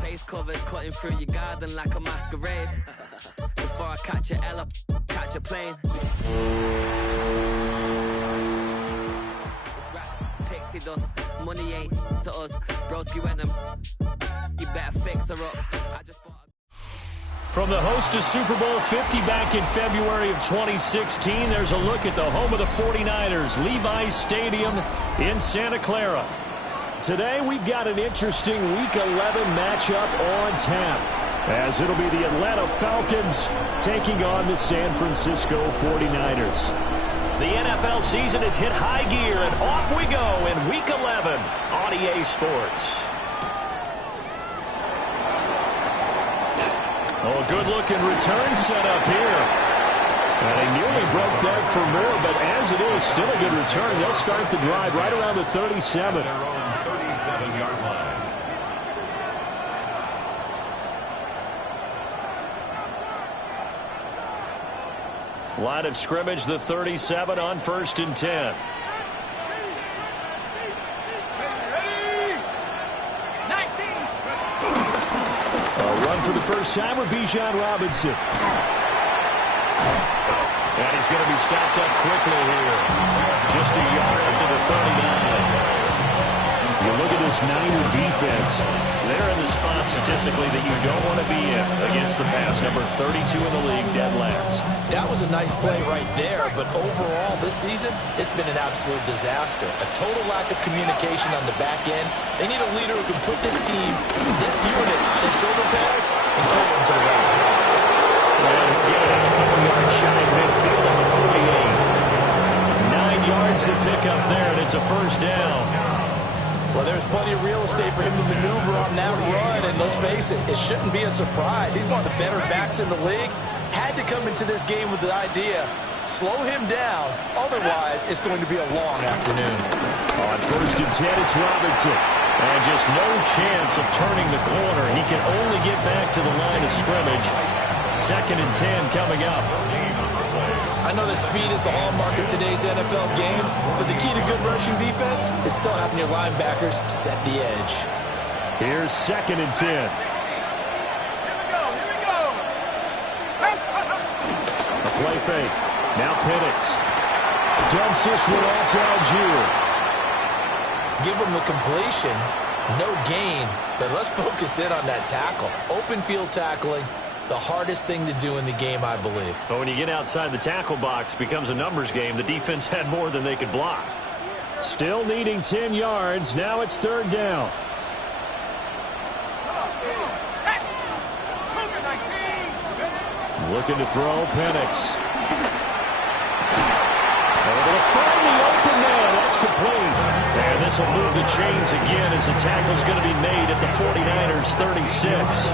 Face covered, cutting through your garden like a masquerade. Before I catch a L, catch a plane. It's rap, pixie dust, money ain't to us. Broski went and you better fix her up. I just thought. From the host of Super Bowl 50 back in February of 2016, there's a look at the home of the 49ers, Levi's Stadium in Santa Clara. Today, we've got an interesting Week 11 matchup on tap, as it'll be the Atlanta Falcons taking on the San Francisco 49ers. The NFL season has hit high gear, and off we go in Week 11 on EA Sports. Oh, good-looking return set up here. And he nearly broke that for more, but as it is, still a good return. They'll start the drive right around the 37. 37-yard line. Line of scrimmage, the 37 on 1st and 10. A run for the first time with Bijan Robinson. And he's going to be stopped up quickly here. Just a yard to the 39. You look at this Niner defense. They're in the spot statistically that you don't want to be in against the pass. Number 32 in the league, dead last. That was a nice play right there, but overall this season, it's been an absolute disaster. A total lack of communication on the back end. They need a leader who can put this team, this unit on his shoulder pads and carry them to the right spots. And get it a couple yards shy of midfield at the 48. 9 yards to pick up there, and it's a first down. Well, there's plenty of real estate for him to maneuver on that run, and let's face it, it shouldn't be a surprise. He's one of the better backs in the league. Had to come into this game with the idea, slow him down, otherwise it's going to be a long afternoon. On 1st and 10, it's Robinson. And just no chance of turning the corner. He can only get back to the line of scrimmage. 2nd and 10 coming up. I know that speed is the hallmark of today's NFL game, but the key to good rushing defense is still having your linebackers set the edge. Here's 2nd and 10. Here we go. A play fake. Now Penix. Dumps this one off to Algier. Give him the completion. No gain, but let's focus in on that tackle. Open field tackling. The hardest thing to do in the game, I believe. But when you get outside the tackle box, it becomes a numbers game. The defense had more than they could block. Still needing 10 yards. Now it's 3rd down. Looking to throw, Penix. Able to find the open man. That's complete. And this will move the chains again as the tackle's going to be made at the 49ers 36.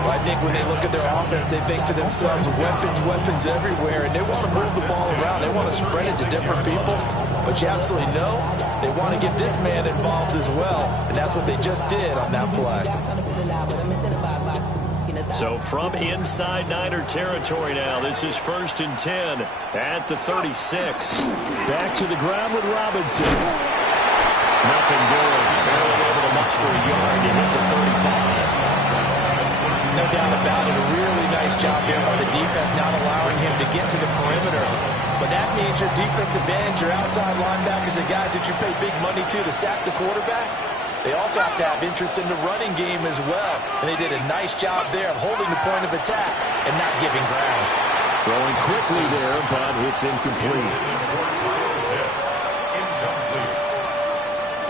Well, I think when they look at their offense, they think to themselves, weapons everywhere, and they want to move the ball around. They want to spread it to different people. But you absolutely know they want to get this man involved as well, and that's what they just did on that play. So from inside Niner territory now, this is 1st and 10 at the 36. Back to the ground with Robinson. Nothing doing. Barely able to muster a yard to hit the 35. No doubt about it. A really nice job there by the defense, not allowing him to get to the perimeter. But that means your defensive ends, your outside linebackers, the guys that you pay big money to sack the quarterback, they also have to have interest in the running game as well. And they did a nice job there of holding the point of attack and not giving ground. Throwing quickly there, but it's incomplete.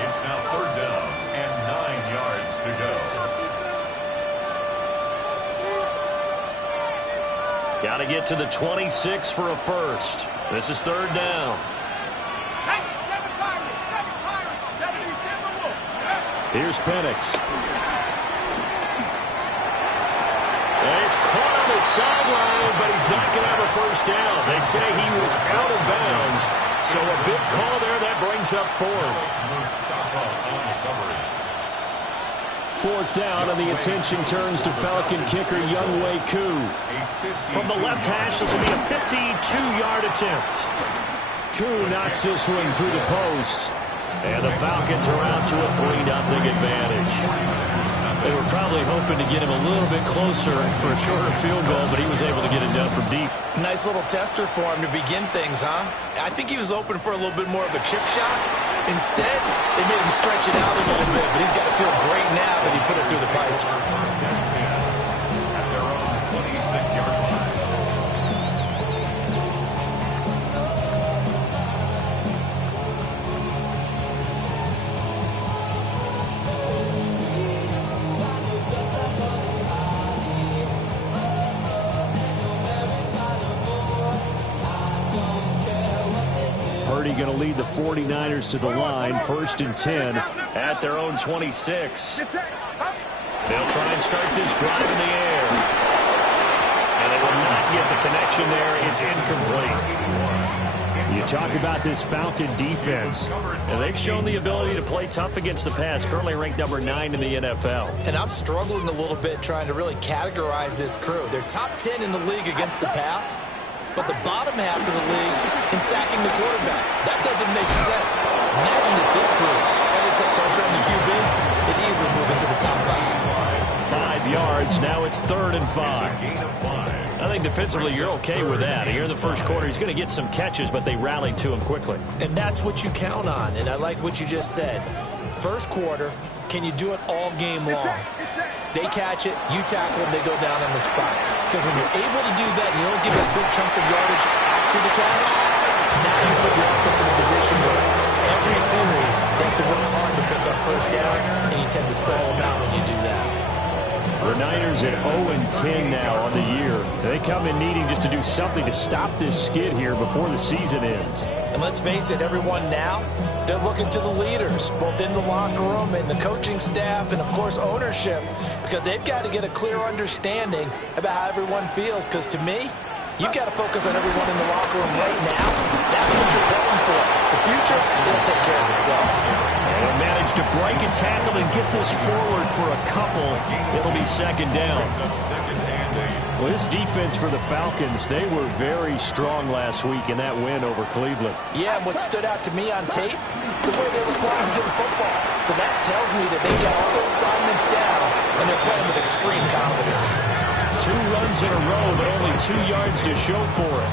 It's now 3rd down and 9 yards to go. Got to get to the 26 for a first. This is 3rd down. Here's Penix. And he's caught on the sideline, but he's not going to have a first down. They say he was out of bounds. So a big call there that brings up 4th. 4th down, and the attention turns to Falcon kicker Younghoe Koo. From the left hash, this will be a 52-yard attempt. Koo knocks this one through the post, and the Falcons are out to a 3-0 advantage. They were probably hoping to get him a little bit closer for a shorter field goal, but he was able to get it done from deep. Nice little tester for him to begin things, huh? I think he was open for a little bit more of a chip shot. Instead, they made him stretch it out a little bit, but he's got to feel great now that he put it through the pipes. At their own 26-yard line. Purdy going to lead the 49ers to the line, 1st and 10 at their own 26. They'll try and start this drive in the air. And they will not get the connection there. It's incomplete. You talk about this Falcon defense, and they've shown the ability to play tough against the pass, currently ranked number 9 in the NFL. And I'm struggling a little bit trying to really categorize this crew. They're top 10 in the league against the pass, but the bottom half of the league in sacking the quarterback. That doesn't make sense. Imagine if this group ever put pressure on the QB, it'd easily move into the top 5. 5 yards. Now it's 3rd and 5. I think defensively you're okay with that. Here in the first quarter, he's going to get some catches, but they rallied to him quickly. And that's what you count on, and I like what you just said. First quarter, can you do it all game long? They catch it, you tackle them, they go down on the spot. Because when you're able to do that, you don't give up big chunks of yardage after the catch, now you put the offense in a position where every series they have to work hard to pick up first downs, and you tend to stall them out when you do that. The Niners at 0-10 now on the year. They come in needing just to do something to stop this skid here before the season ends. And let's face it, everyone now, they're looking to the leaders, both in the locker room and the coaching staff and, of course, ownership, because they've got to get a clear understanding about how everyone feels. Because to me, you've got to focus on everyone in the locker room right now. That's what you're playing for. The future, it'll take care of itself. And he'll manage to break a tackle and get this forward for a couple. It'll be 2nd down. Well, this defense for the Falcons, they were very strong last week in that win over Cleveland. Yeah, and what stood out to me on tape, the way they were playing to the football. So that tells me that they got all their assignments down, and they're playing with extreme confidence. 2 runs in a row, but only 2 yards to show for it.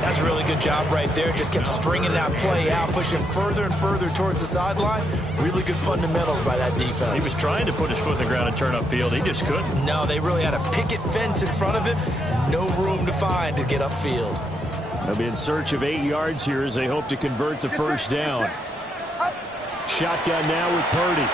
That's a really good job right there. Just kept stringing that play out, pushing further and further towards the sideline. Really good fundamentals by that defense. He was trying to put his foot in the ground and turn upfield. He just couldn't. No, they really had a picket fence in front of him. No room to find to get upfield. They'll be in search of 8 yards here as they hope to convert the first down. Shotgun now with Purdy.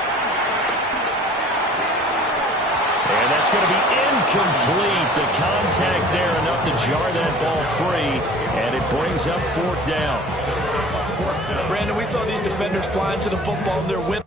And that's going to be incomplete. The contact there enough to jar that ball free, and it brings up 4th down. Brandon, we saw these defenders flying to the football in their win.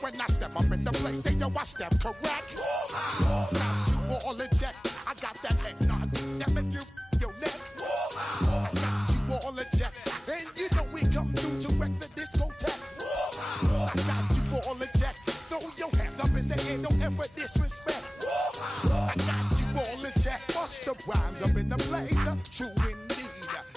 When I step up in the place, say yo, I step correct. Got you all in check. I got that eggnog that make you your neck. I got you all in check, and you know we come through to wreck the discotheque. I got you all in check. Throw your hands up in the air, don't ever disrespect. I got you all in check. Bust the rhymes up in the place, true indeed.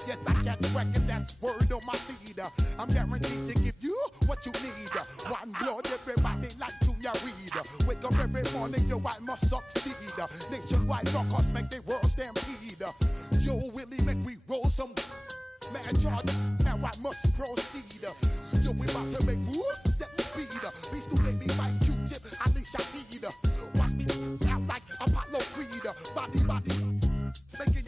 Yes, I got the record, that's word on my feed. I'm guaranteed to give you what you need. One blood, everybody like Junior Reed. Wake up every morning, yo, I must succeed. Nationwide rockers make the world stampede. Yo, Willie, make we roll some man charge. Now I must proceed. Yo, we about to make moves, set speed. Beast to make me fight Q-tip, I leash I need. Watch me out like Apollo Creed. Body,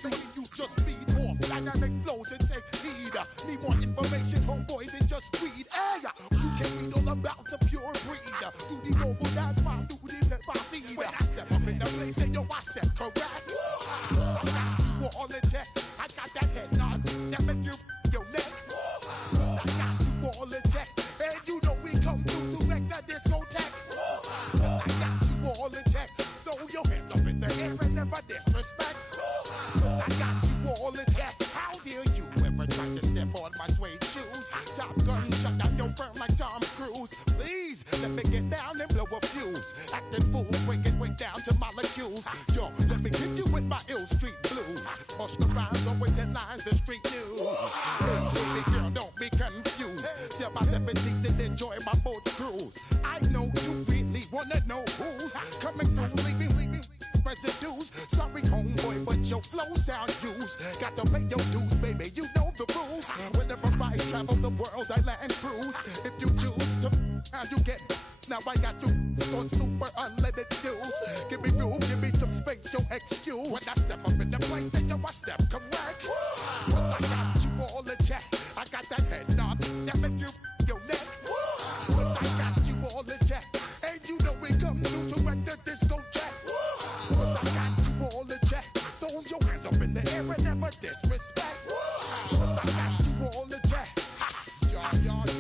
making you just feed off dynamic flows and take heed. Need more information, homeboy, than just read. Hey, you can read all about the pure breed. Do the noble dance, my duty, pepper. the street news. Hey, baby girl, don't be confused. Still my 17s and enjoy my boat cruise. I know you really wanna know who's coming through, leaving residues. Sorry, homeboy, but your flow sound used. Got to pay your dues, baby. You know the rules. Whenever I travel the world, I land cruise. If you choose to, how you get. Now I got you on super unleaded views. Give me room, give me some space, your excuse. When I step up in the place, then you I step correct. But I got you all in check. I got that head nod that make you your neck. But I got you all in check. And you know we come through to wreck the disco check. But I got you all in check. Throw your hands up in the air and never disrespect. But I got you all in check.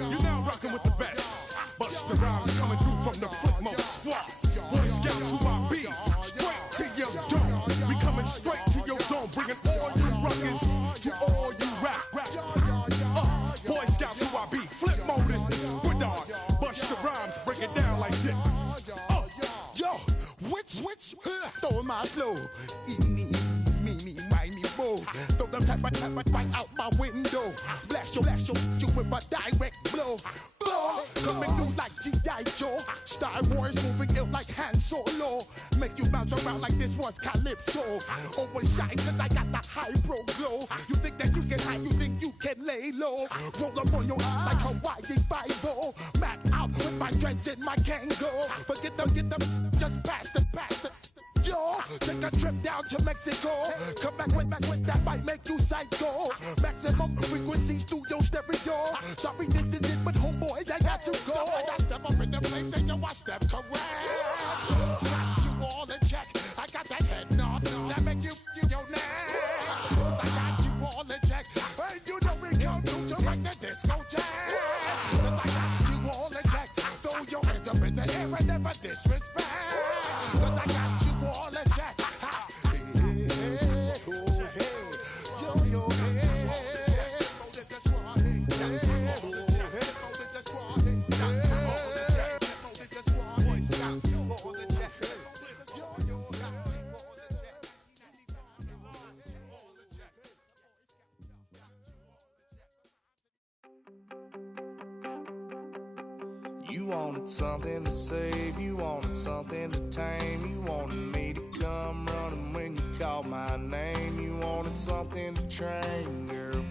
You're now rocking with the best. Busta Rhymes coming through from the Flip Mode Squad. Boy Scouts who I be, straight to your dome. We coming straight to your dome, bringing all you rockers to all you rap. Boy Scouts who I be, Flip Mode is the squid on. Busta Rhymes break it down like this. Yo, which, throw my flow. Me, bo. Throw them type right out my window. Blast you with a direct blow. Coming through like G.I. Joe. Star Wars moving ill like Han Solo. Make you bounce around like this was Calypso. Always shine cause I got the high pro glow. You think that you can hide, you think you can lay low. Roll up on your eye like Hawaii 5-0. Mac out with my dreads in my Kango. Forget them, get them, just pass the. Yo, take a trip down to Mexico. Come back with that might make you psycho. Maximum frequencies through your stereo. Sorry, this is it, but homeboy, I got to go. I got step up in the place and you I step correct. Got you all in check. I got that head nod that make you your neck. I got you all in check. And you know we come through to like the disco check. I got you all in check. Throw your hands up in the air and never disrespect. I got you all in check. You wanted something to save, you wanted something to tame. You wanted me to come running when you called my name. You wanted something to train, girl,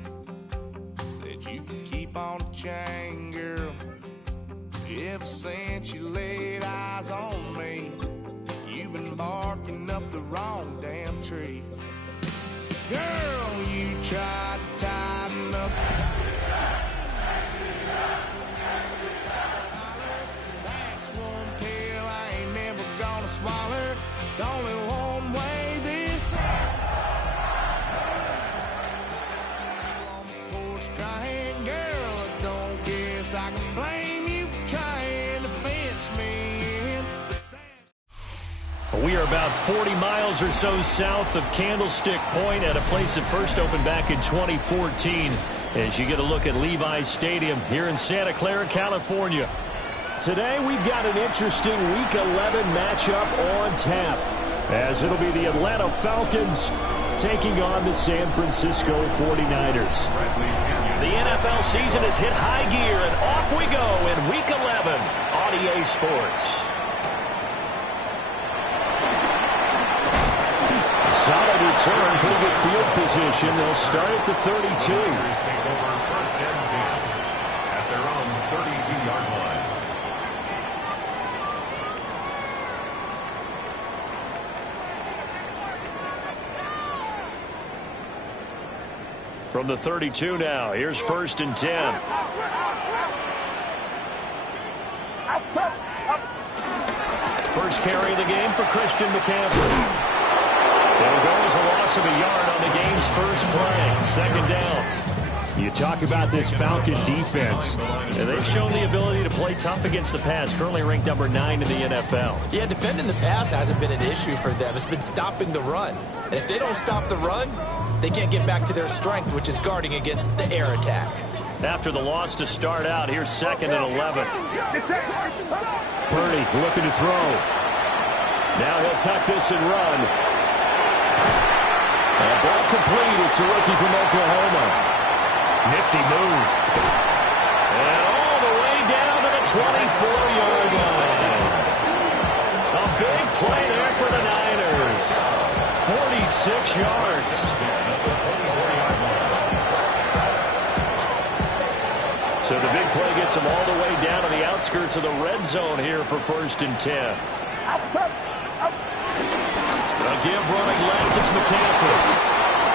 that you could keep on the chain, girl. Ever since you laid eyes on me, you've been barking up the wrong damn tree. Girl, you tried to tighten up. Smaller, it's only one way this ends. On the porch crying, girl, I don't guess I can blame you for trying to fence me in. We are about 40 miles or so south of Candlestick Point at a place that first opened back in 2014 as you get a look at Levi's Stadium here in Santa Clara, California. Today, we've got an interesting Week 11 matchup on tap, as it'll be the Atlanta Falcons taking on the San Francisco 49ers. The NFL season has hit high gear, and off we go in Week 11 on EA Sports. Solid return, pretty good field position. They'll start at the 32. Take over first and 10 at their own 32-yard line. From the 32 now, here's first and 10. First carry of the game for Christian McCaffrey. It'll go as a loss of a yard on the game's first play. Second down. You talk about this Falcon defense. And they've shown the ability to play tough against the pass, currently ranked number 9 in the NFL. Yeah, defending the pass hasn't been an issue for them. It's been stopping the run. And if they don't stop the run, they can't get back to their strength, which is guarding against the air attack. After the loss to start out, here's second and 11. Purdy looking to throw. Now he'll tuck this and run. And ball complete. It's a rookie from Oklahoma. Nifty move. And all the way down to the 24-yard line. A big play there for the Niners. 46 yards. So the big play gets them all the way down to the outskirts of the red zone here for 1st and 10. A give running left. It's McCaffrey.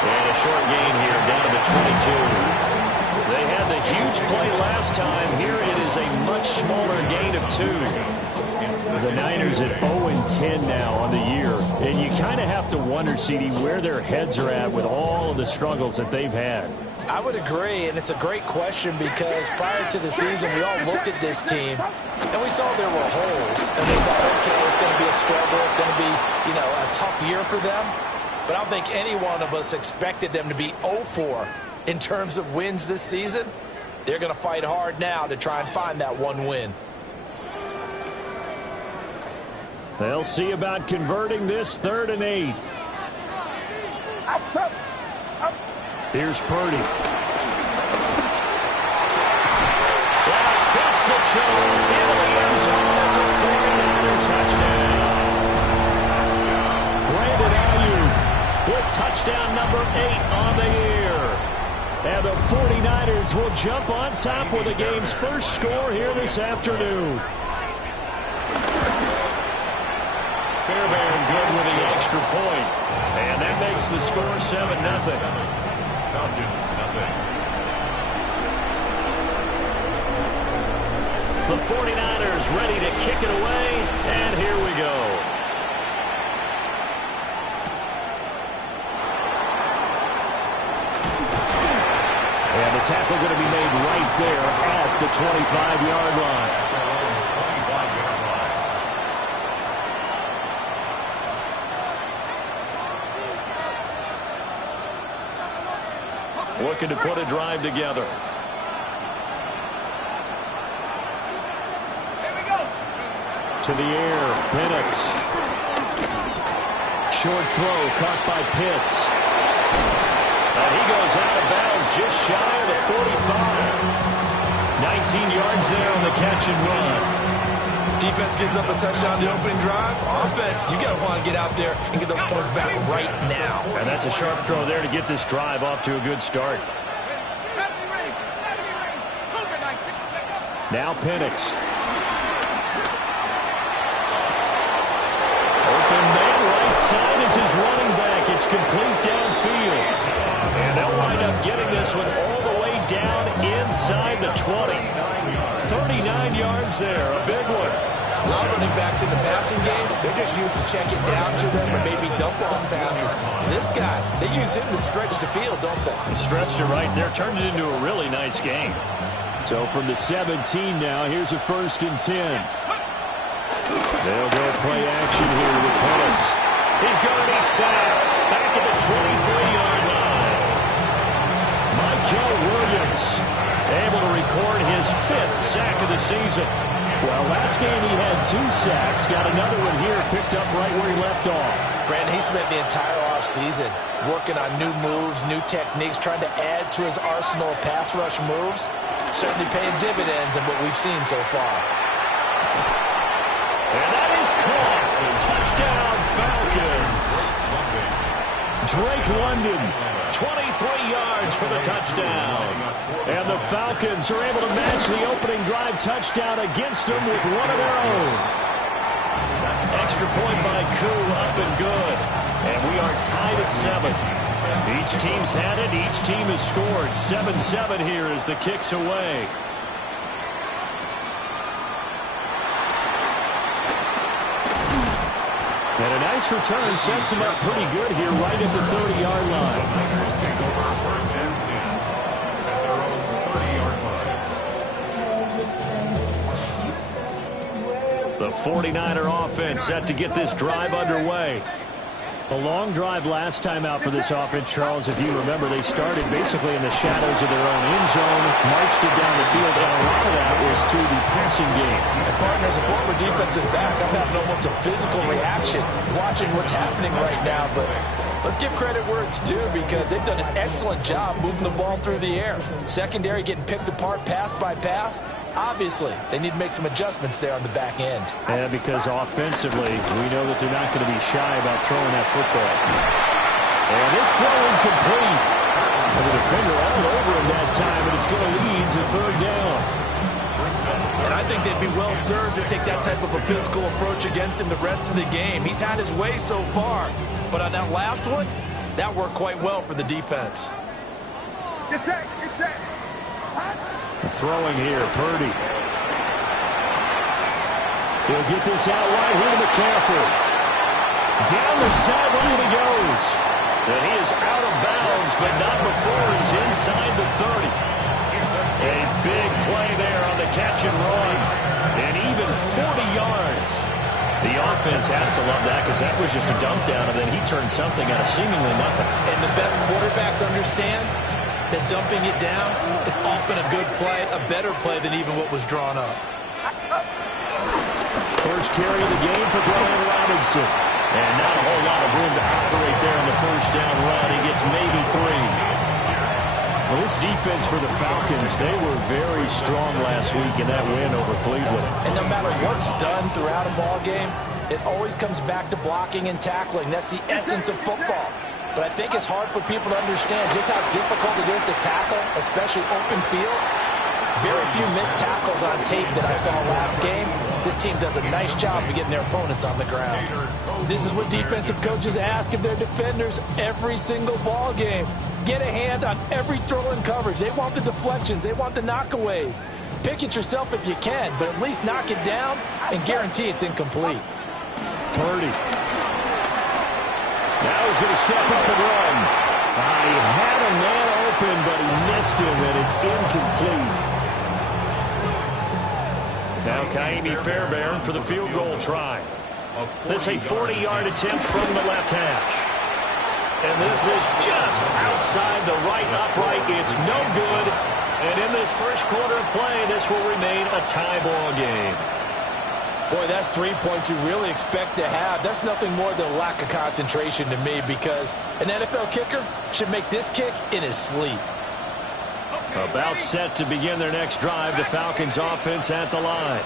And a short gain here down to the 22. They had the huge play last time. Here it is a much smaller gain of 2. The Niners at 0-10 now on the year. And you kind of have to wonder, CD, where their heads are at with all of the struggles that they've had. I would agree, and it's a great question because prior to the season, we all looked at this team, and we saw there were holes. And we thought, okay, it's going to be a struggle. It's going to be, a tough year for them. But I don't think any one of us expected them to be 0-4 in terms of wins this season. They're going to fight hard now to try and find that one win. They'll see about converting this 3rd and 8. Here's Purdy. Across the choke into the end zone. It's a 49er touchdown. Brandon Ayuk with touchdown number 8 on the year. And the 49ers will jump on top with the game's first score here this afternoon. Fairbairn good with the extra point. And that makes the score 7-0. Falcons, nothing. The 49ers ready to kick it away, and here we go. And the tackle going to be made right there at the 25-yard line. Looking to put a drive together. To the air, Penix. Short throw caught by Pitts. And he goes out of bounds just shy of the 45. 19 yards there on the catch and run. Defense gives up a touchdown the opening drive. Offense, you got to want to get out there and get those points back right now. And that's a sharp throw there to get this drive off to a good start. Now Penix. Open man right side is his running back. It's complete downfield. And they'll wind up getting this one all the way down inside the 20. 39 yards there, a big one. A lot of running backs in the passing game, they're just used to check it down to them or maybe dump off passes. This guy, they use him to stretch the field, don't they? Stretched it right there, turned it into a really nice game. So from the 17 now, here's a 1st and 10. They'll go play action here with Penix. He's going to be sacked back at the 23-yard line. Michael Williams able to record his 5th sack of the season. Well, last game he had 2 sacks. Got another one here picked up right where he left off. Brandon, he spent the entire offseason working on new moves, new techniques, trying to add to his arsenal of pass rush moves. Certainly paying dividends in what we've seen so far. And that is caught. Touchdown, Falcons. Drake London, 23 yards for the touchdown. And the Falcons are able to match the opening drive touchdown against them with one of their own. Extra point by Koo, up and good. And we are tied at 7. Each team's had it. Each team has scored. 7-7 here as the kick's away. And a nice return sets him up pretty good here right at the 30-yard line. First and 10 at their own 30-yard line. The 49er offense set to get this drive underway. A long drive last time out for this offense, Charles. If you remember, they started basically in the shadows of their own end zone, marched it down the field, and a lot of that was through the passing game. And partners, a former defensive back, I'm having almost a physical reaction watching what's happening right now, but Let's give credit where it's due because they've done an excellent job moving the ball through the air. Secondary getting picked apart pass by pass. Obviously, they need to make some adjustments there on the back end. Yeah, because offensively, we know that they're not going to be shy about throwing that football. And this throw incomplete. And the defender all over him that time, and it's going to lead to third down. And I think they'd be well served to take that type of a physical approach against him the rest of the game. He's had his way so far, but on that last one, that worked quite well for the defense. Get set, get set. Throwing here, Purdy. He'll get this out wide here to McCaffrey. Down the sideline he goes. And he is out of bounds, but not before he's inside the 30. A big play there on the catch and run. And even 40 yards. The offense has to love that because that was just a dump down, and then he turned something out of seemingly nothing. And the best quarterbacks understand that dumping it down is often a good play, a better play than even what was drawn up. First carry of the game for Brian Robinson. And not a whole lot of room to operate there on the first down run. He gets maybe 3. Well, this defense for the Falcons, they were very strong last week in that win over Cleveland. And no matter what's done throughout a ball game, it always comes back to blocking and tackling. That's the essence of football. But I think it's hard for people to understand just how difficult it is to tackle, especially open field. Very few missed tackles on tape that I saw last game. This team does a nice job of getting their opponents on the ground. This is what defensive coaches ask of their defenders every single ball game. Get a hand on every throw in coverage. They want the deflections. They want the knockaways. Pick it yourself if you can, but at least knock it down and guarantee it's incomplete. Purdy. Now he's going to step up and run. He had a man open, but he missed him, and it's incomplete. Now Kaimi Fairbairn for the field goal try. This is a 40-yard attempt from the left hash. And this is just outside the right upright. It's no good. And in this first quarter of play, this will remain a tie ball game. Boy, that's 3 points you really expect to have. That's nothing more than a lack of concentration to me because an NFL kicker should make this kick in his sleep. About set to begin their next drive, the Falcons offense at the line.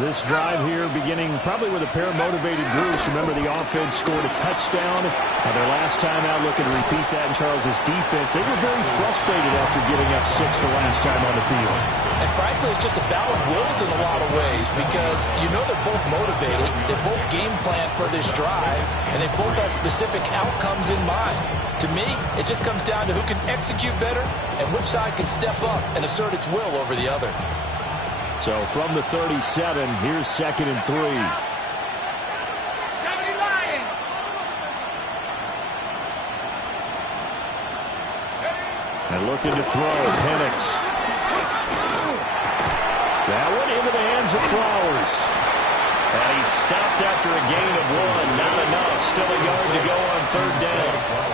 This drive here beginning probably with a pair of motivated groups. Remember, the offense scored a touchdown. Their last time out, looking to repeat that in Charles's defense. They were very frustrated after giving up 6 the last time on the field. And frankly, it's just a battle of wills in a lot of ways because you know they're both motivated. They both game plan for this drive, and they both have specific outcomes in mind. To me, it just comes down to who can execute better and which side can step up and assert its will over the other. So from the 37, here's 2nd and 3. And looking to throw, Penix. That one into the hands of Flowers. And he stopped after a gain of 1. Not enough. Still a yard to go on 3rd down.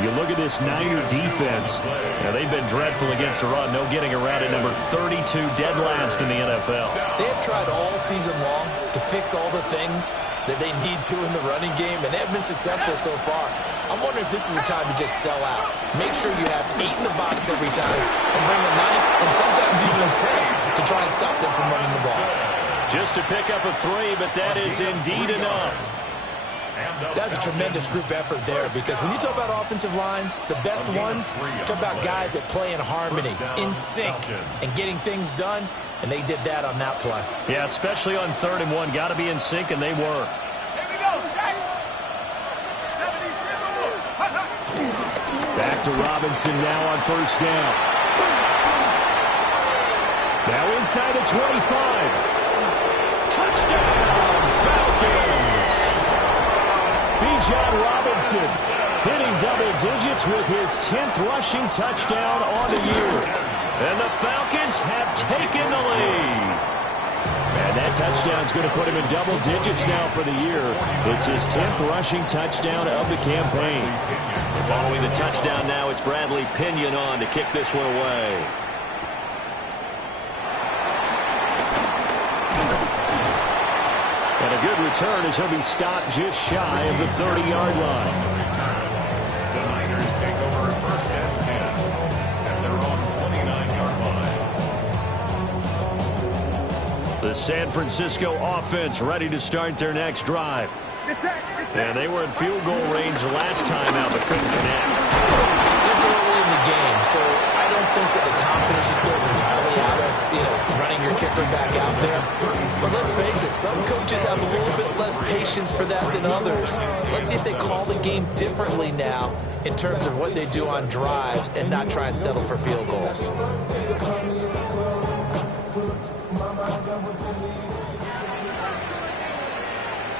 You look at this Niner defense. Now, they've been dreadful against the run. No getting around at number 32, dead last in the NFL. They have tried all season long to fix all the things that they need to in the running game, and they have been successful so far. I'm wondering if this is a time to just sell out. Make sure you have 8 in the box every time and bring a 9th and sometimes even a 10 to try and stop them from running the ball. Just to pick up a 3, but that is indeed enough. That's a tremendous group effort there because when you talk about offensive lines, the best ones, talk about guys that play in harmony, in sync, and getting things done, and they did that on that play. Yeah, especially on 3rd and 1. Got to be in sync, and they were. Back to Robinson now on 1st down. Now inside the 25. Touchdown, Falcons! Bijan Robinson hitting double digits with his 10th rushing touchdown on the year. And the Falcons have taken the lead. And that touchdown's going to put him in double digits now for the year. It's his 10th rushing touchdown of the campaign. Following the touchdown now, it's Bradley Pinion on to kick this one away. And a good return as he'll be stopped just shy of the 30-yard line. The Niners take over first and 10 at their own 29-yard line. The San Francisco offense ready to start their next drive. And they were in field goal range last time out, but couldn't connect. It's early in the game, so I don't think that the confidence just goes entirely out of, running your kicker back out there. But let's face it, some coaches have a little bit less patience for that than others. Let's see if they call the game differently now in terms of what they do on drives and not try and settle for field goals.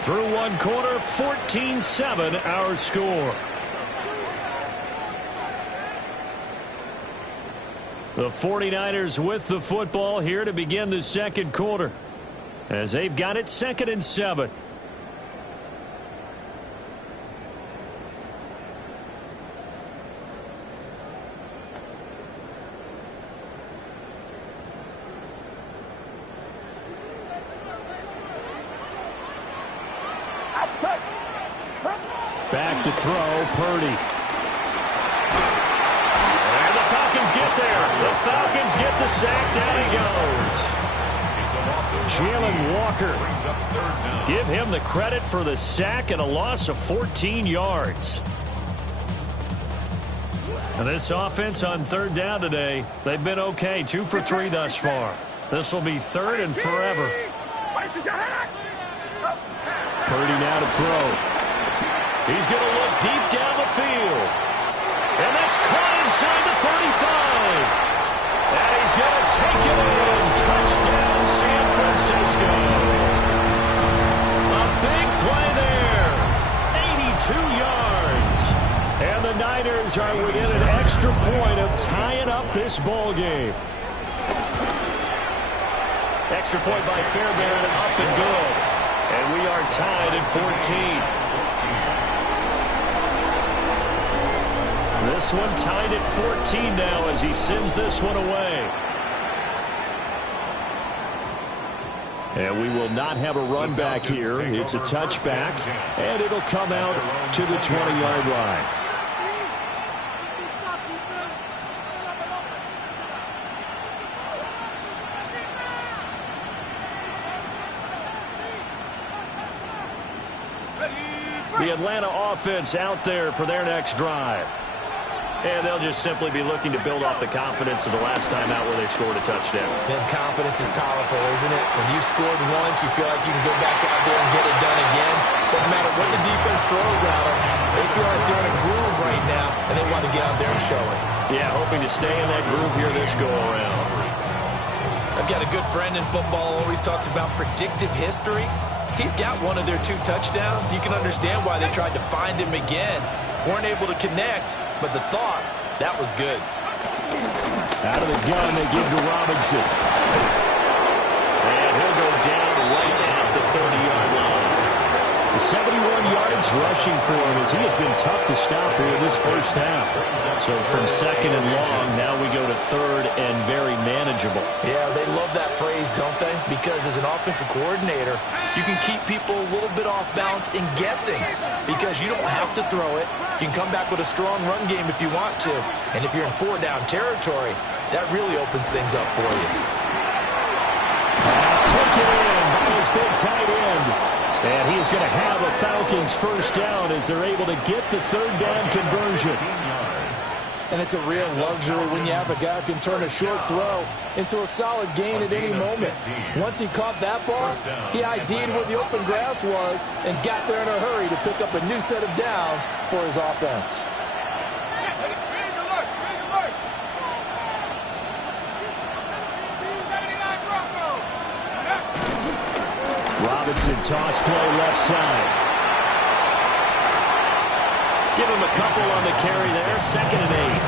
Through one quarter, 14-7 our score. The 49ers with the football here to begin the second quarter, as they've got it 2nd and 7. Back to throw, Purdy. And the Falcons get there. The Falcons get the sack. Down he goes. Jalen Walker. Give him the credit for the sack and a loss of 14 yards. And this offense on 3rd down today, they've been okay. 2 for 3 thus far. This will be 3rd and forever. Purdy now to throw. He's going to look deep down the field. And that's caught inside the 35. And he's going to take it in. Touchdown, San Francisco. A big play there. 82 yards. And the Niners are within an extra point of tying up this ball game. Extra point by Fairbairn, up and good. And we are tied at 14. This one tied at 14 now as he sends this one away. And we will not have a run back here. It's a touchback, and it'll come out to the 20-yard line. The Atlanta offense out there for their next drive. And they'll just simply be looking to build off the confidence of the last time out where they scored a touchdown. And confidence is powerful, isn't it? When you've scored once, you feel like you can go back out there and get it done again. Doesn't matter what the defense throws at them. They feel like they're in a groove right now, and they want to get out there and show it. Yeah, hoping to stay in that groove here this go-around. I've got a good friend in football, always talks about predictive history. He's got one of their 2 touchdowns. You can understand why they tried to find him again. Weren't able to connect, but the thought, that was good. Out of the gun, they give to Robinson. And he'll go down right at the 30-yard line. 71 yards rushing for him as he has been tough to stop here in this first half. So from 2nd and long, now we go to 3rd and very manageable. Yeah, they love that phrase, don't they? Because as an offensive coordinator, you can keep people a little bit off balance and guessing because you don't have to throw it. You can come back with a strong run game if you want to. And if you're in 4-down territory, that really opens things up for you. Pass taken in by his big tight end. And he is going to have a Falcons first down as they're able to get the 3rd down conversion. And it's a real luxury when you have a guy who can turn a short throw into a solid gain at any moment. Once he caught that ball, he ID'd where the open grass was and got there in a hurry to pick up a new set of downs for his offense. Robinson toss play left side. Give him a couple on the carry there. 2nd and 8.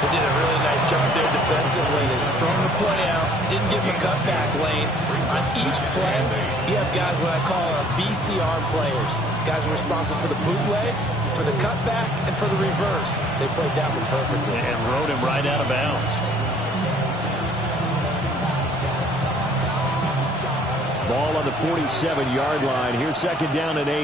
They did a really nice job there defensively. They strung the play out, didn't give him a cutback lane. On each play, you have guys what I call BCR players. Guys are responsible for the bootleg, for the cutback, and for the reverse. They played that one perfectly. And rode him right out of bounds. Ball on the 47-yard line. Here's second down and 8.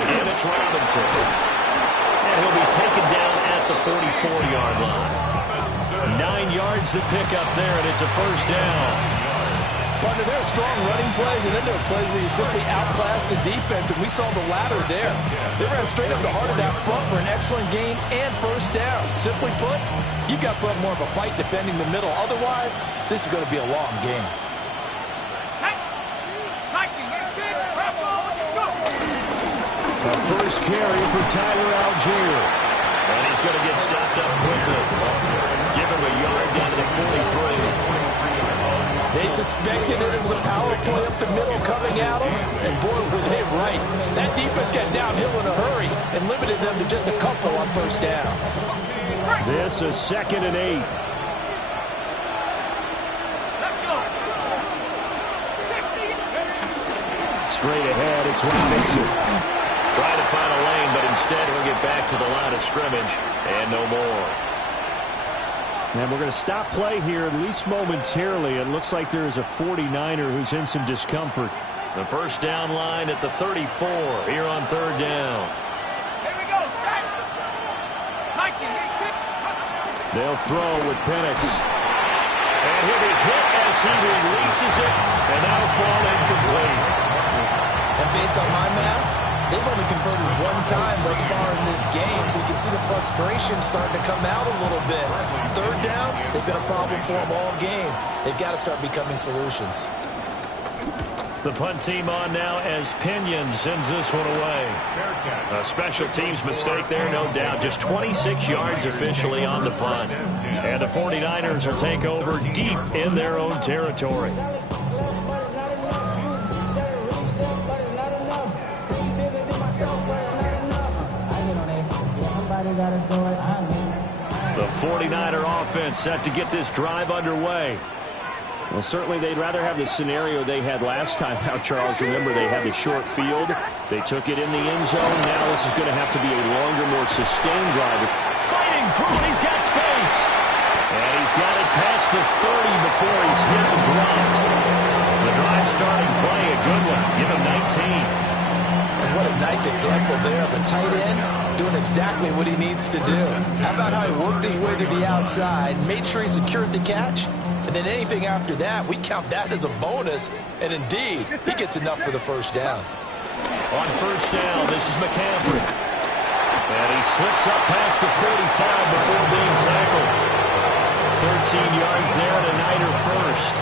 Again, it's Robinson. And he'll be taken down at the 44-yard line. 9 yards to pick up there, and it's a first down. Partner, there are strong running plays, and then there are plays where you simply outclass the defense, and we saw the latter there. They ran straight up the heart of that front for an excellent gain and first down. Simply put, you've got to put up more of a fight defending the middle. Otherwise, this is going to be a long game. A first carry for Tyler Algier. And he's going to get stopped up quickly. Give him a yard down to the 43. They suspected it was a power play up the middle coming at them, and boy, were they right. That defense got downhill in a hurry and limited them to just a couple on first down. This is second and 8. Let's go. Straight ahead, it's Robinson. Trying to find a lane, but instead he'll get back to the line of scrimmage and no more. And we're going to stop play here, at least momentarily. It looks like there is a 49er who's in some discomfort. The first down line at the 34 here on third down. Here we go, set. They'll throw with Penix. And he'll be hit as he releases it, and that'll fall incomplete. And based on my math, they've only converted one time thus far in this game, so you can see the frustration starting to come out a little bit. Third downs, they've been a problem for them all game. They've got to start becoming solutions. The punt team on now as Pinion sends this one away. A special teams mistake there, no doubt. Just 26 yards officially on the punt. And the 49ers will take over deep in their own territory. The 49er offense set to get this drive underway. Well, certainly they'd rather have the scenario they had last time out, Charles. Remember, they had the short field. They took it in the end zone. Now this is going to have to be a longer, more sustained drive. Fighting through, and he's got space. And he's got it past the 30 before he's hit and dropped. The drive starting play, a good one. Give him 19. And what a nice example there of a tight end doing exactly what he needs to do. How about how he worked his way to the outside, made sure he secured the catch, and then anything after that, we count that as a bonus. And indeed, he gets enough for the first down. On first down, this is McCaffrey. And he slips up past the 45 before being tackled. 13 yards there and a Niner first.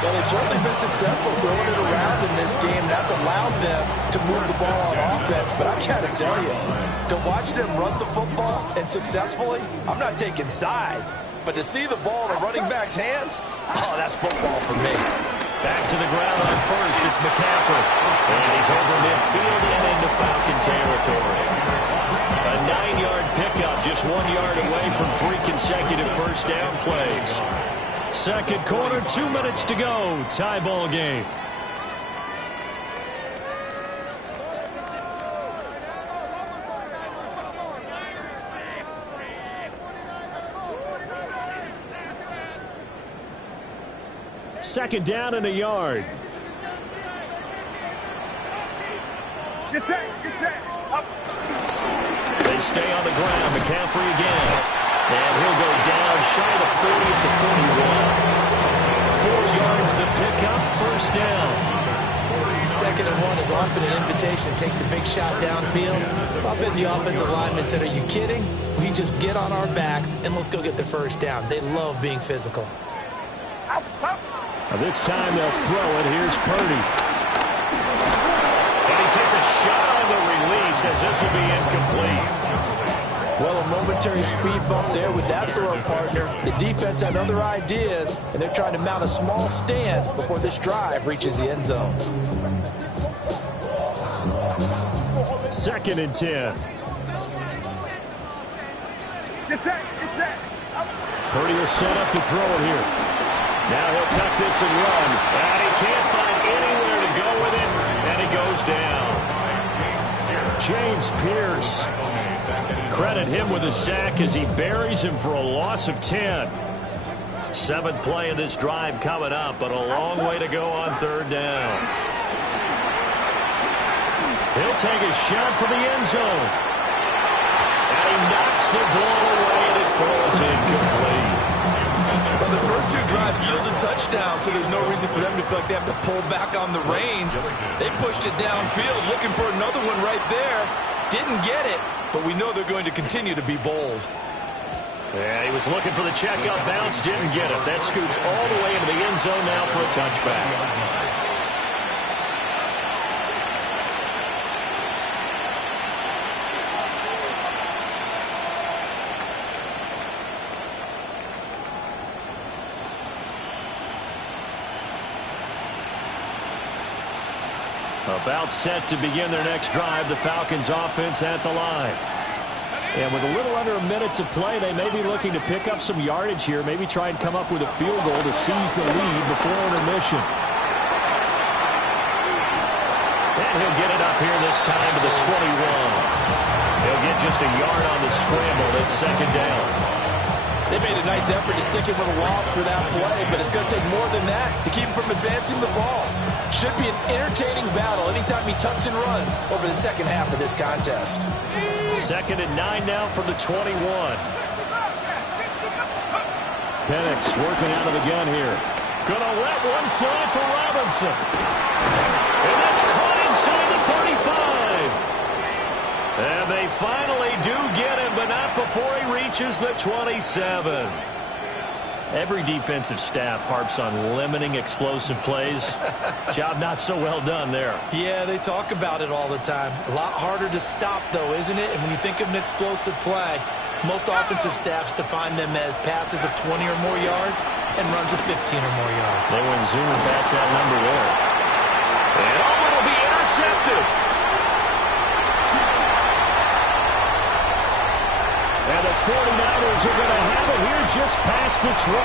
Well, they've certainly been successful throwing it around in this game. That's allowed them to move the ball on offense. But I got to tell you, to watch them run the football and successfully, I'm not taking sides. But to see the ball in a running back's hands, oh, that's football for me. Back to the ground on first, it's McCaffrey. And he's over midfield and into Falcon territory. A 9-yard pickup, just 1 yard away from 3 consecutive first down plays. Second quarter, 2 minutes to go. Tie ball game. Second down and a yard. Get set, up. They stay on the ground. McCaffrey again. And he'll go down shy of the 40 at the 41. 4 yards the pickup, first down. Second and 1 is often an invitation to take the big shot downfield. I bet the offensive lineman said, are you kidding? We just get on our backs and let's go get the first down. They love being physical. This time they'll throw it. Here's Purdy. And he takes a shot on the release as this will be incomplete. Well, a momentary speed bump there with that throw partner. The defense had other ideas, and they're trying to mount a small stand before this drive reaches the end zone. Second and 10. Get set. Purdy will set up to throw it here. Now he'll tuck this and run. And he can't find anywhere to go with it, and he goes down. James Pierce. Credit him with a sack as he buries him for a loss of 10. 7th play of this drive coming up, but a long way to go on 3rd down. He'll take a shot for the end zone. And he knocks the ball away, and it falls incomplete. Well, the first 2 drives yielded touchdowns, so there's no reason for them to feel like they have to pull back on the reins. They pushed it downfield, looking for another one right there. Didn't get it, but we know they're going to continue to be bold. Yeah, he was looking for the check-up bounce, didn't get it. That scoots all the way into the end zone now for a touchback. About set to begin their next drive, the Falcons offense at the line. And with a little under a minute to play, they may be looking to pick up some yardage here, maybe try and come up with a field goal to seize the lead before intermission. And he'll get it up here this time to the 21. He'll get just a yard on the scramble at 2nd down. They made a nice effort to stick him with a loss for that play, but it's going to take more than that to keep him from advancing the ball. Should be an entertaining battle anytime he tucks and runs over the second half of this contest. 2nd and 9 now from the 21. Penix working out of the gun here. Gonna let one fly for Robinson. And that's caught inside the 35. And they finally do get him, but not before he reaches the 27. Every defensive staff harps on limiting explosive plays. Job not so well done there. Yeah, they talk about it all the time. A lot harder to stop, though, isn't it? And when you think of an explosive play, most offensive staffs define them as passes of 20 or more yards and runs of 15 or more yards. They went zooming past that number there. And it'll be intercepted. And the 49ers are going to have it here just past the 25.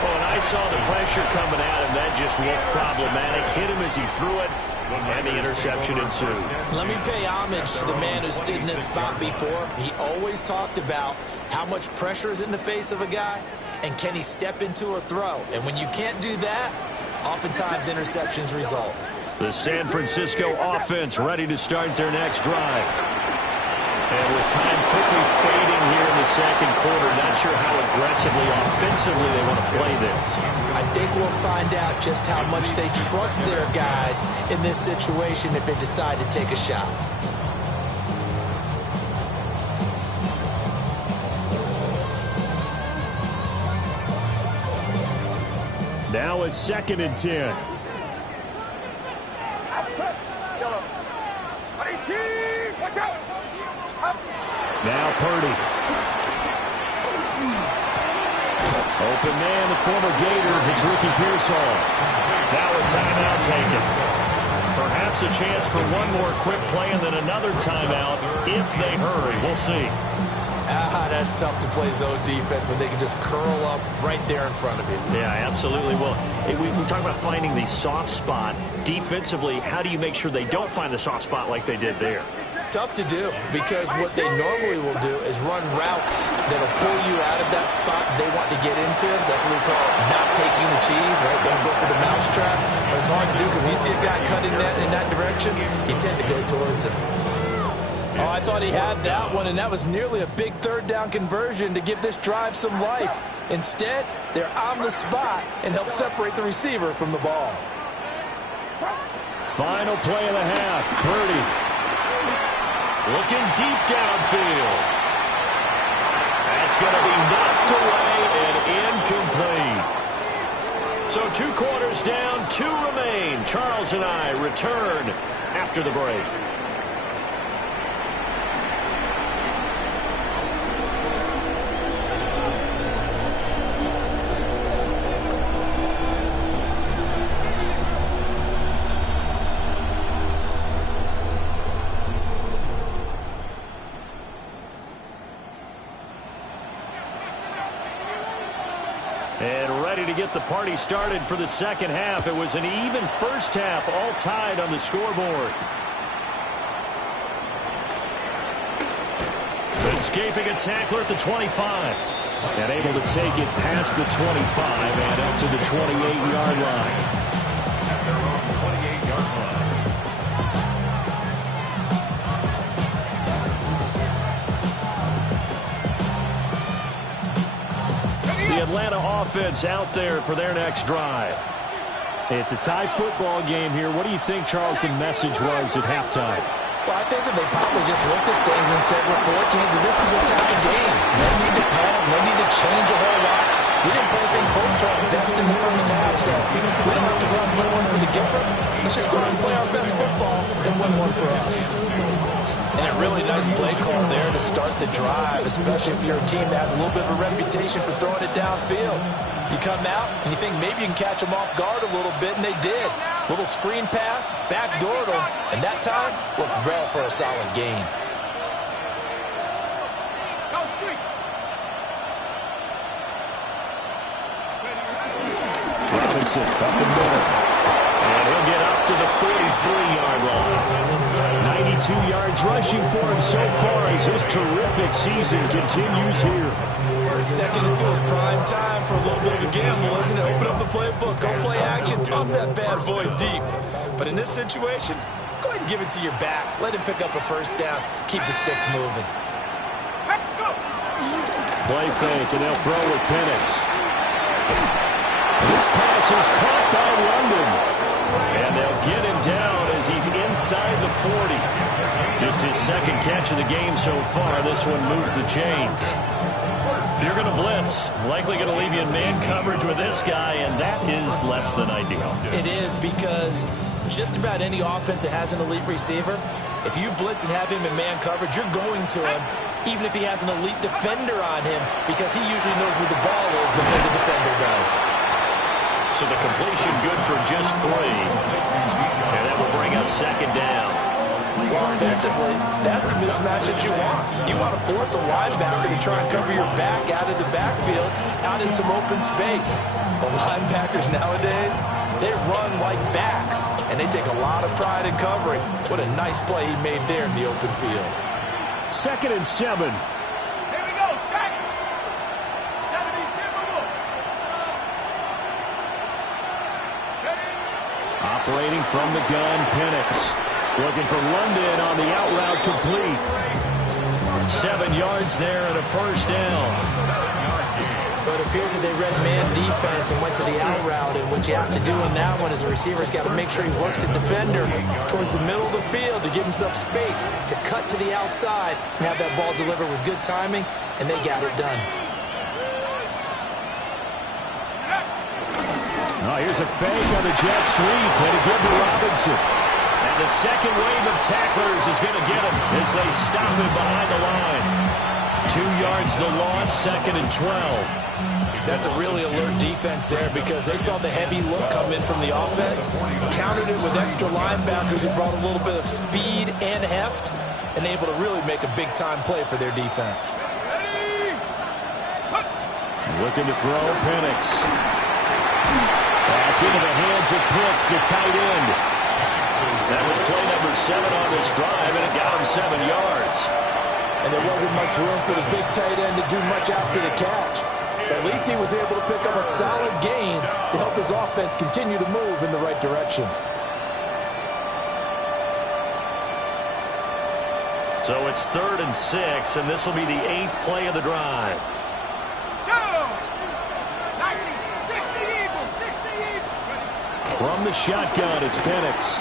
Oh, and I saw the pressure coming at him. That just looked problematic. Hit him as he threw it, and the interception ensued. Let me pay homage to the man who stood in this spot before. He always talked about how much pressure is in the face of a guy, and can he step into a throw. And when you can't do that, oftentimes interceptions result. The San Francisco offense ready to start their next drive. And with time quickly fading here in the 2nd quarter, not sure how aggressively, offensively they want to play this. I think we'll find out just how much they trust their guys in this situation if they decide to take a shot. Now a 2nd and 10. Watch out! Now Purdy. Open man, the former Gator. It's Ricky Pearsall. Now a timeout taken. Perhaps a chance for one more quick play and then another timeout if they hurry. We'll see. That's tough to play zone defense when they can just curl up right there in front of you. Yeah, absolutely. Well, we talk about finding the soft spot. Defensively, how do you make sure they don't find the soft spot like they did there? Tough to do, because what they normally will do is run routes that'll pull you out of that spot they want to get into. That's what we call not taking the cheese, right? Don't go for the mousetrap. But it's hard to do because when you see a guy cutting that in that direction, you tend to go towards him. Oh, I thought he had that one, and that was nearly a big 3rd down conversion to give this drive some life. Instead, they're on the spot and help separate the receiver from the ball. Final play of the half. Purdy looking deep downfield. That's going to be knocked away and incomplete. So 2 quarters down, 2 remain. Charles and I return after the break. And ready to get the party started for the 2nd half. It was an even first half, all tied on the scoreboard. Escaping a tackler at the 25. And able to take it past the 25 and up to the 28-yard line. At their own 28-yard line. The Atlanta offense out there for their next drive. It's a tie football game here. What do you think, Charles, the message was at halftime? Well, I think that they probably just looked at things and said, we're fortunate that this is a tie game. No need to panic. No need to change a whole lot. We didn't play anything close to our best in the first half, so we don't have to go out and win one for the giver. Let's just go out and play our best football and win one for us. And a really nice play call there to start the drive, especially if you're a team that has a little bit of a reputation for throwing it downfield. You come out and you think maybe you can catch them off guard a little bit, and they did. Little screen pass, backdoored them, and that time looked well for a solid gain. Robinson up the middle. And he'll get up to the 43-yard line. 92 yards rushing for him so far as his terrific season continues here. Second into his prime time for a little bit of a gamble, isn't it? Open up the playbook, go play action, toss that bad boy deep. But in this situation, go ahead and give it to your back. Let him pick up a first down. Keep the sticks moving. Play fake, and they'll throw with Penix. This pass is caught by London. And they'll get him down as he's inside the 40. Just his second catch of the game so far. This one moves the chains. If you're going to blitz, likely going to leave you in man coverage with this guy, and that is less than ideal. It is, because just about any offense that has an elite receiver, if you blitz and have him in man coverage, you're going to him, even if he has an elite defender on him, because he usually knows where the ball is before the defender does. So the completion good for just 3. And that will bring up second down. Well, offensively, that's the mismatch that you want. You want to force a linebacker to try and cover your back out of the backfield, out in some open space. The linebackers nowadays, they run like backs, and they take a lot of pride in covering. What a nice play he made there in the open field. 2nd and 7. Here we go, set. 72. Operating from the gun, Penix. Looking for London on the out route complete. 7 yards there and a first down. But it appears that they read man defense and went to the out route. And what you have to do in that one is the receiver's got to make sure he works the defender towards the middle of the field to give himself space to cut to the outside and have that ball delivered with good timing, and they got it done. Oh, here's a fake on the jet sweep, and a give to Robinson. And the second wave of tacklers is going to get him as they stop him behind the line. 2 yards the loss, 2nd and 12. That's a really alert defense there, because they saw the heavy look come in from the offense, countered it with extra linebackers who brought a little bit of speed and heft, and able to really make a big-time play for their defense. Looking to throw, Penix. That's into the hands of Pitts, the tight end. That was play number 7 on this drive, and it got him 7 yards. And there wasn't much room for the big tight end to do much after the catch. But at least he was able to pick up a solid gain to help his offense continue to move in the right direction. So it's 3rd and 6, and this will be the 8th play of the drive. From the shotgun, it's Penix.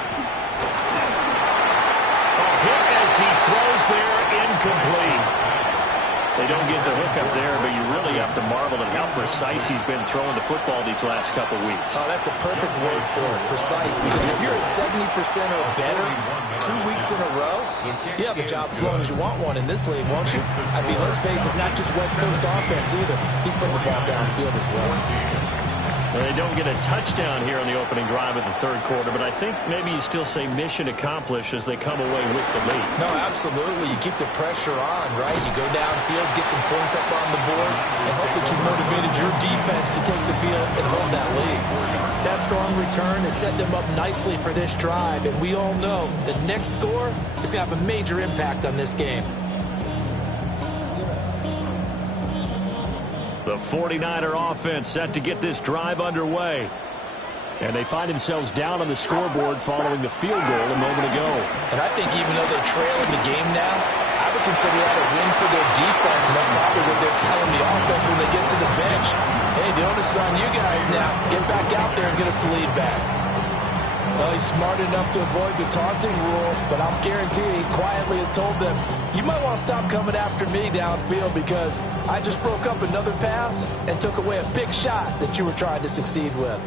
A hit as he throws there, incomplete. They don't get the hook up there, but you really have to marvel at how precise he's been throwing the football these last couple weeks. Oh, that's the perfect word for it, precise. Because if you're at 70% or better 2 weeks in a row, you have a job as long as you want one in this league, won't you? I mean, let's face it, it's not just West Coast offense either. He's putting the ball downfield as well. They don't get a touchdown here on the opening drive of the 3rd quarter, but I think maybe you still say mission accomplished as they come away with the lead. No, absolutely. You keep the pressure on, right? You go downfield, get some points up on the board, and hope that you motivated your defense to take the field and hold that lead. That strong return has set them up nicely for this drive, and we all know the next score is going to have a major impact on this game. The 49er offense set to get this drive underway. And they find themselves down on the scoreboard following the field goal a moment ago. And I think even though they're trailing the game now, I would consider that a win for their defense, and that's probably what they're telling the offense when they get to the bench. Hey, the onus is on you guys now. Get back out there and get us the lead back. Well, he's smart enough to avoid the taunting rule, but I'm guaranteed he quietly has told them, you might want to stop coming after me downfield because I just broke up another pass and took away a big shot that you were trying to succeed with.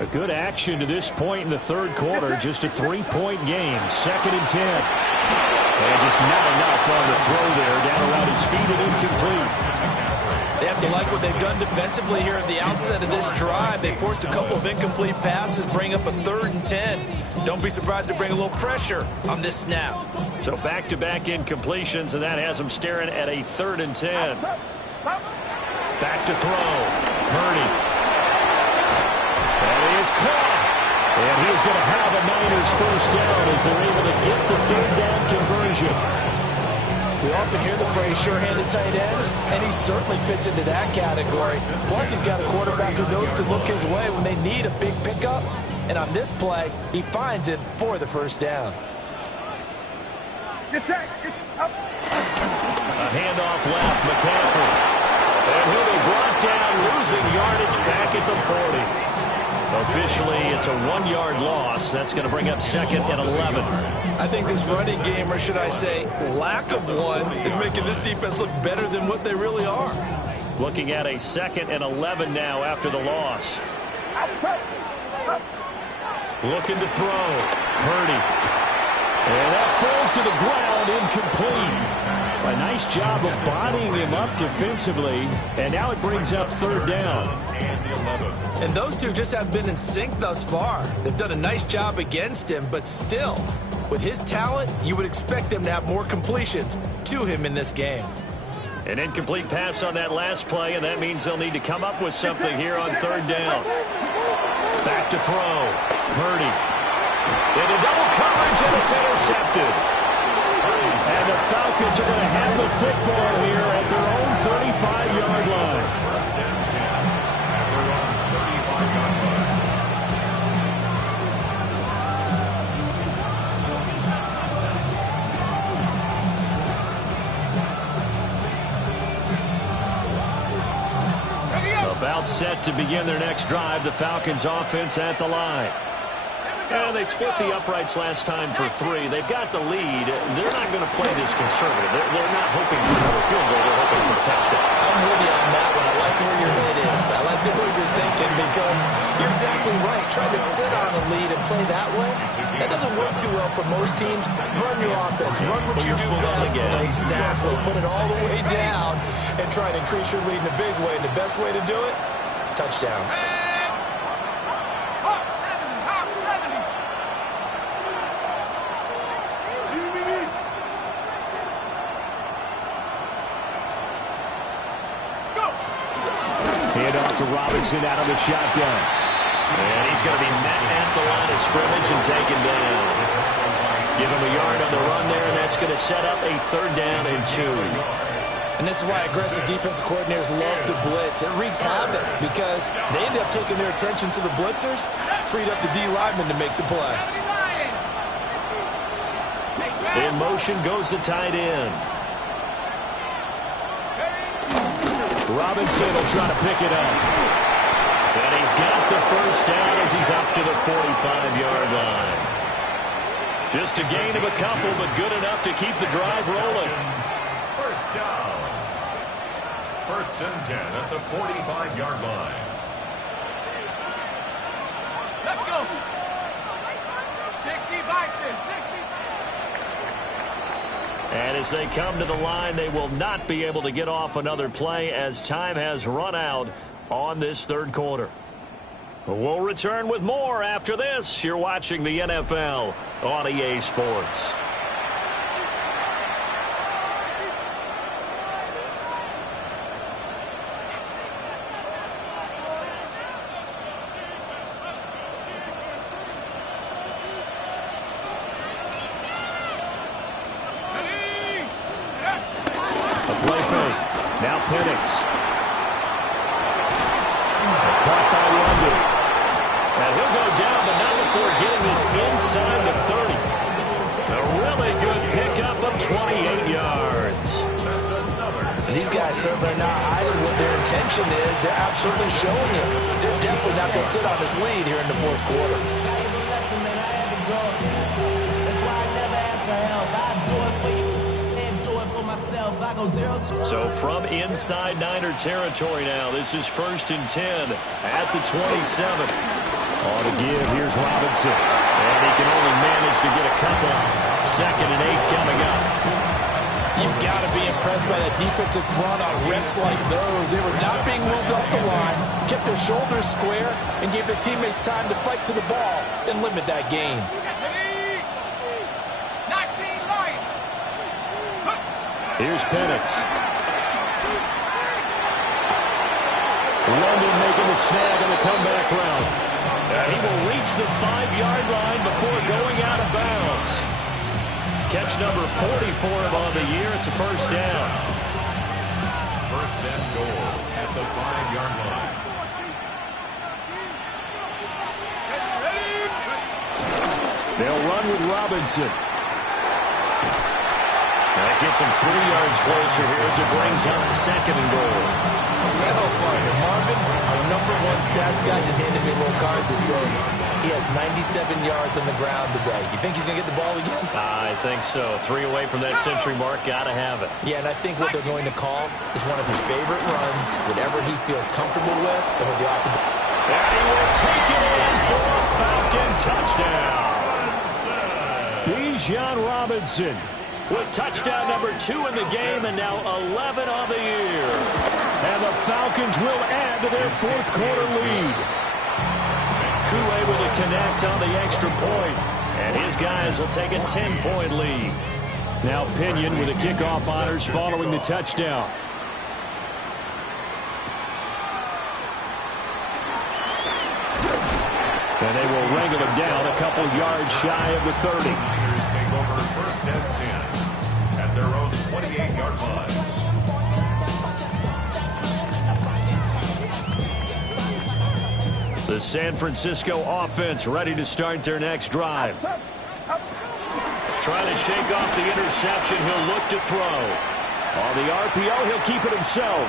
A good action to this point in the third quarter. Just a 3-point game. 2nd and 10. And just not enough on the throw there. Down around his feet and incomplete. They have to like what they've done defensively here at the outset of this drive. They forced a couple of incomplete passes, bring up a 3rd and 10. Don't be surprised to bring a little pressure on this snap. So back-to-back incompletions, and that has them staring at a 3rd and 10. Back to throw. Purdy. And he is caught. And he is going to have a Niners first down as they're able to get the 3rd down conversion. We often hear the phrase sure-handed tight ends, and he certainly fits into that category. Plus, he's got a quarterback who knows to look his way when they need a big pickup. And on this play, he finds it for the first down. A handoff left, McCaffrey. And he'll be brought down, losing yardage back at the 40. Officially, it's a 1-yard loss. That's going to bring up 2nd and 11. I think this running game, or should I say lack of one, is making this defense look better than what they really are. Looking at a 2nd and 11 now after the loss. Looking to throw. Purdy. And that falls to the ground, incomplete. A nice job of bodying him up defensively, and now it brings up 3rd down. And those two just have been in sync thus far. They've done a nice job against him, but still, with his talent, you would expect them to have more completions to him in this game. An incomplete pass on that last play, and that means they'll need to come up with something here on 3rd down. Back to throw. Purdy. Into double coverage, and it's intercepted. And the Falcons are going to have the football here at their own 35-yard line. First and 10. At their own 35-yard line. About set to begin their next drive, the Falcons offense at the line. And they split the uprights last time for 3. They've got the lead. They're not going to play this conservative. They're not hoping for another field goal. They're hoping for a touchdown. I'm with you on that one. I like where your head is. I like the way you're thinking because you're exactly right. Trying to sit on a lead and play that way, that doesn't work too well for most teams. Run your offense. Run what you do best. Exactly. Put it all the way down and try to increase your lead in a big way. And the best way to do it, touchdowns. To Robinson out of the shotgun. And he's going to be met at the line of scrimmage and taken down. Give him a yard on the run there, and that's going to set up a 3rd down and 2. And this is why aggressive defensive coordinators love to blitz. It wreaks havoc because they end up taking their attention to the blitzers, freed up the D lineman to make the play. In motion goes the tight end. Robinson will try to pick it up. And he's got the first down as he's up to the 45-yard line. Just a gain of a couple, but good enough to keep the drive rolling. First down. 1st and 10 at the 45-yard line. Let's go. 60 Bison, 60. And as they come to the line, they will not be able to get off another play as time has run out on this 3rd quarter. We'll return with more after this. You're watching the NFL on EA Sports. inside the 30. A really good pickup of 28 yards. And these guys certainly are not hiding what their intention is. They're absolutely showing it. They're definitely not going to sit on this lead here in the fourth quarter. So from inside Niner territory now, this is 1st and 10 at the 27. On the give, here's Robinson. And he can only manage to get a couple. 2nd and 8 coming up. You've got to be impressed by that defensive front on reps like those. They were not being moved up the line, kept their shoulders square, and gave their teammates time to fight to the ball and limit that gain. Here's Penix. London making the snag on the comeback route. And he will reach the 5-yard line before going out of bounds. Catch number 40 for him on the year. It's a first down. First and goal at the 5-yard line. They'll run with Robinson. That gets him 3 yards closer here as it brings up 2nd and goal. Well, partner, Marvin, our #1 stats guy just handed me a little card that says he has 97 yards on the ground today. You think he's going to get the ball again? I think so. 3 away from that century mark. Got to have it. Yeah, and I think what they're going to call is one of his favorite runs, whatever he feels comfortable with, and with the offense. And he will take it in for a Falcon touchdown. Bijan Robinson with touchdown number 2 in the game, and now 11 on the year. And the Falcons will add to their fourth quarter lead. Crew able to connect on the extra point, and his guys will take a 10-point lead. Now Pinion with the kickoff honors following the touchdown. And they will wrangle him down a couple yards shy of the 30. Niners take over 1st and 10 at their own 28-yard line. The San Francisco offense ready to start their next drive. Trying to shake off the interception. He'll look to throw. On the RPO, he'll keep it himself.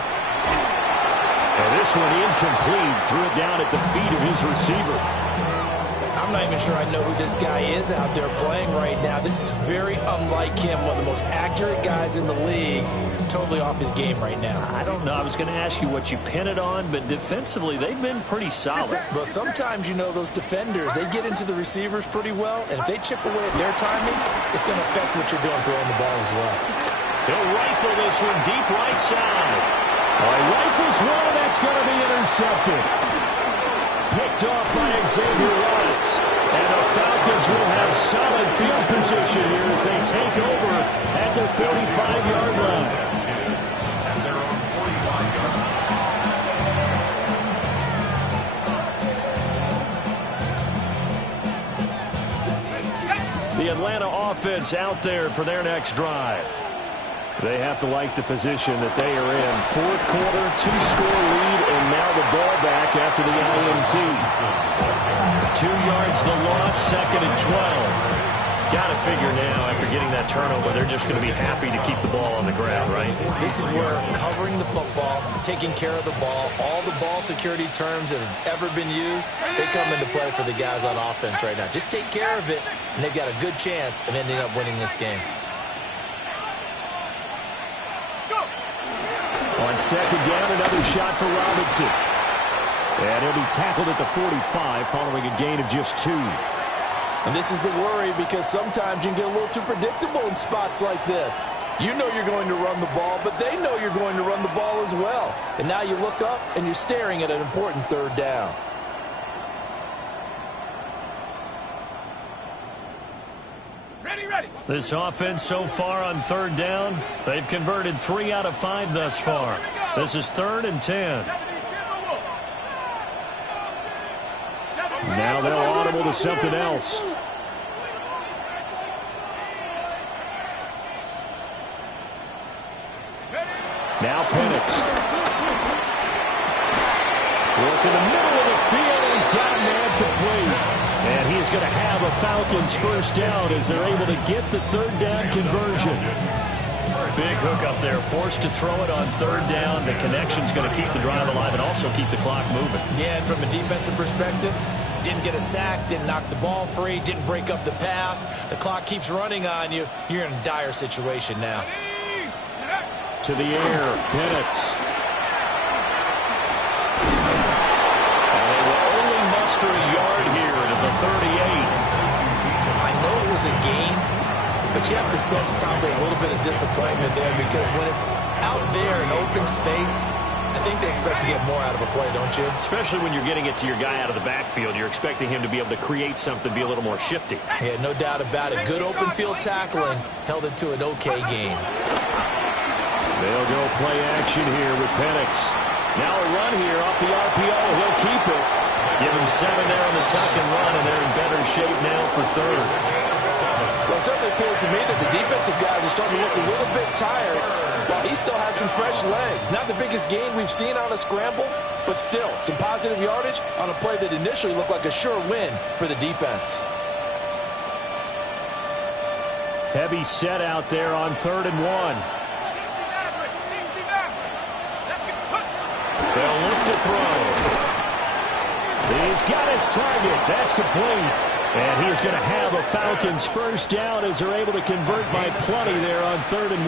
And this one incomplete. Threw it down at the feet of his receiver. I'm not even sure I know who this guy is out there playing right now. This is very unlike him, one of the most accurate guys in the league. Totally off his game right now. I don't know. I was going to ask you what you pin it on, but defensively, they've been pretty solid. But sometimes, you know, those defenders, they get into the receivers pretty well, and if they chip away at their timing, it's going to affect what you're doing throwing the ball as well. He'll rifle this one deep right side. Rifles one, that's going to be intercepted. Picked off by Xavier Watts. And the Falcons will have solid field position here as they take over at the 35-yard line. And their own 45-yard line. The Atlanta offense out there for their next drive. They have to like the position that they are in. Fourth quarter, 2-score lead, and now the ball back after the INT. 2 yards the loss, 2nd and 12. Got to figure now, after getting that turnover, they're just going to be happy to keep the ball on the ground, right? This is where covering the football, taking care of the ball, all the ball security terms that have ever been used, they come into play for the guys on offense right now. Just take care of it, and they've got a good chance of ending up winning this game. On 2nd down, another shot for Robinson. And he'll be tackled at the 45 following a gain of just 2. And this is the worry because sometimes you can get a little too predictable in spots like this. You know you're going to run the ball, but they know you're going to run the ball as well. And now you look up and you're staring at an important 3rd down. This offense so far on 3rd down, they've converted 3 out of 5 thus far. This is 3rd and 10. Now they'll audible to something else. Now Penix. Work in the middle of the field, and he's got a man complete. And he is is going to have a Falcons first down as they're able to get the third down conversion. Big hook up there, forced to throw it on third down. The connection's going to keep the drive alive and also keep the clock moving. Yeah, and from a defensive perspective, didn't get a sack, didn't knock the ball free, didn't break up the pass. The clock keeps running on you. You're in a dire situation now. To the air, Penix. And they will only muster a yard here to the 38. I know it was a gain, but you have to sense probably a little bit of disappointment there because when it's out there in open space, I think they expect to get more out of a play, don't you? Especially when you're getting it to your guy out of the backfield. You're expecting him to be able to create something, be a little more shifty. Yeah, no doubt about it. Good open field tackling held it to an okay game. They'll go play action here with Penix. Now a run here off the RPO. He'll keep it. Give him 7 there on the tuck and run, and they're in better shape now for third. Well, it certainly appears to me that the defensive guys are starting to look a little bit tired while he still has some fresh legs. Not the biggest gain we've seen on a scramble, but still some positive yardage on a play that initially looked like a sure win for the defense. Heavy set out there on 3rd and 1. They'll look to throw. He's got his target. That's complete. And he's going to have a Falcons first down as they're able to convert by plenty there on 3rd and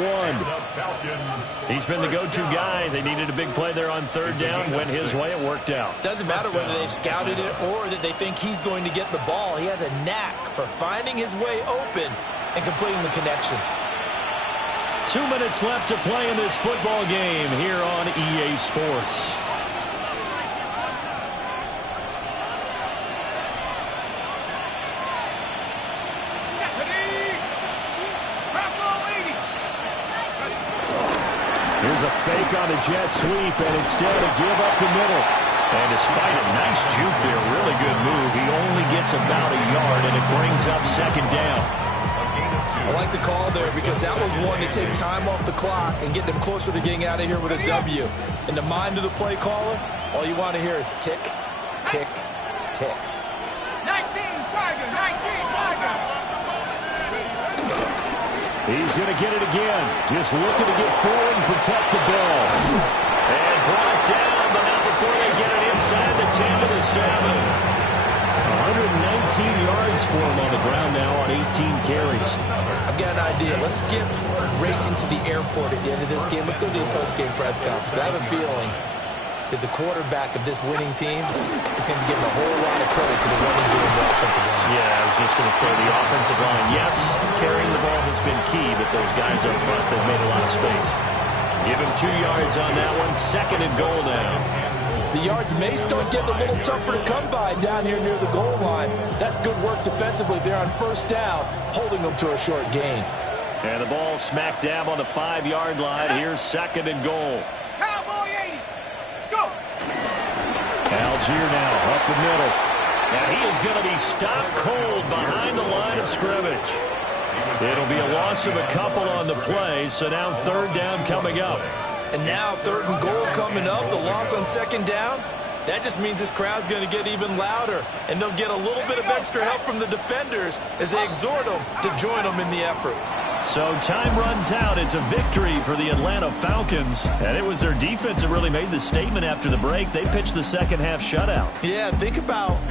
1. He's been the go-to guy. They needed a big play there on 3rd down. Went his way. It worked out. Doesn't matter whether they've scouted it or that they think he's going to get the ball. He has a knack for finding his way open and completing the connection. 2 minutes left to play in this football game here on EA Sports. Here's a fake on the jet sweep, and instead a give up the middle. And despite a nice juke there, really good move, he only gets about a yard, and it brings up 2nd down. I like the call there because that was one to take time off the clock and get them closer to getting out of here with a W. In the mind of the play caller, all you want to hear is tick, tick, tick. 19, Tiger, 19, Tiger. He's going to get it again. Just looking to get forward and protect the ball. And brought down, but not before they get it inside the 10 to the 7. 119 yards for him on the ground now on 18 carries. I've got an idea. Let's skip racing to the airport at the end of this game. Let's go do a post-game press conference. I have a feeling that the quarterback of this winning team is going to be giving a whole lot of credit to the running game of the offensive line. Yeah, I was just going to say the offensive line, yes, carrying the ball has been key, but those guys up front, they've made a lot of space. Give him 2 yards on that one. 2nd and goal now. The yards may start getting a little tougher to come by down here near the goal line. That's good work defensively there on 1st down, holding them to a short gain. And the ball smack dab on the 5-yard line. Here's 2nd and goal. Cowboy 80. Let's go. Algier now up the middle. And he is going to be stopped cold behind the line of scrimmage. It'll be a loss of a couple on the play, so now 3rd down coming up. And now 3rd and goal coming up, the loss on 2nd down. That just means this crowd's going to get even louder, and they'll get a little bit of extra help from the defenders as they exhort them to join them in the effort. So time runs out. It's a victory for the Atlanta Falcons, and it was their defense that really made the statement after the break. They pitched the second half shutout. Yeah, think about